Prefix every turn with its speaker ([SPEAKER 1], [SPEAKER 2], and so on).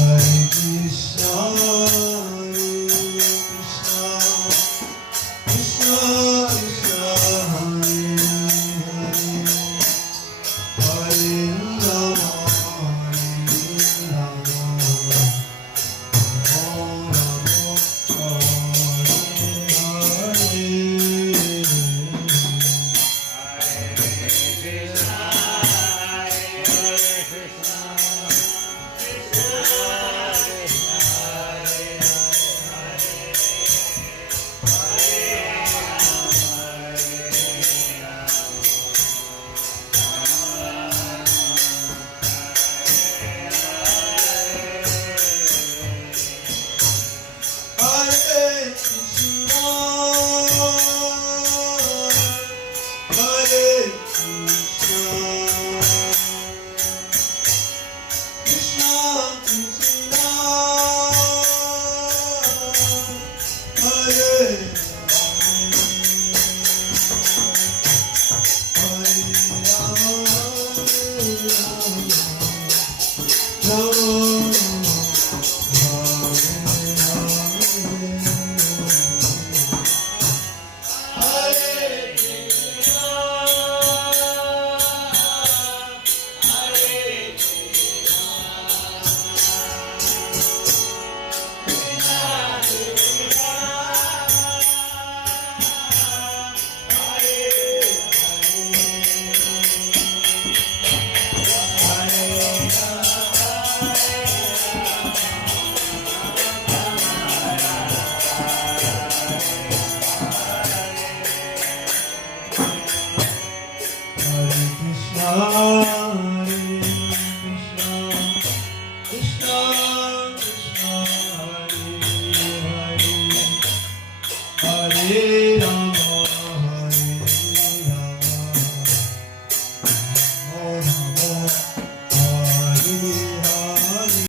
[SPEAKER 1] Hare Krishna, Hare Deus.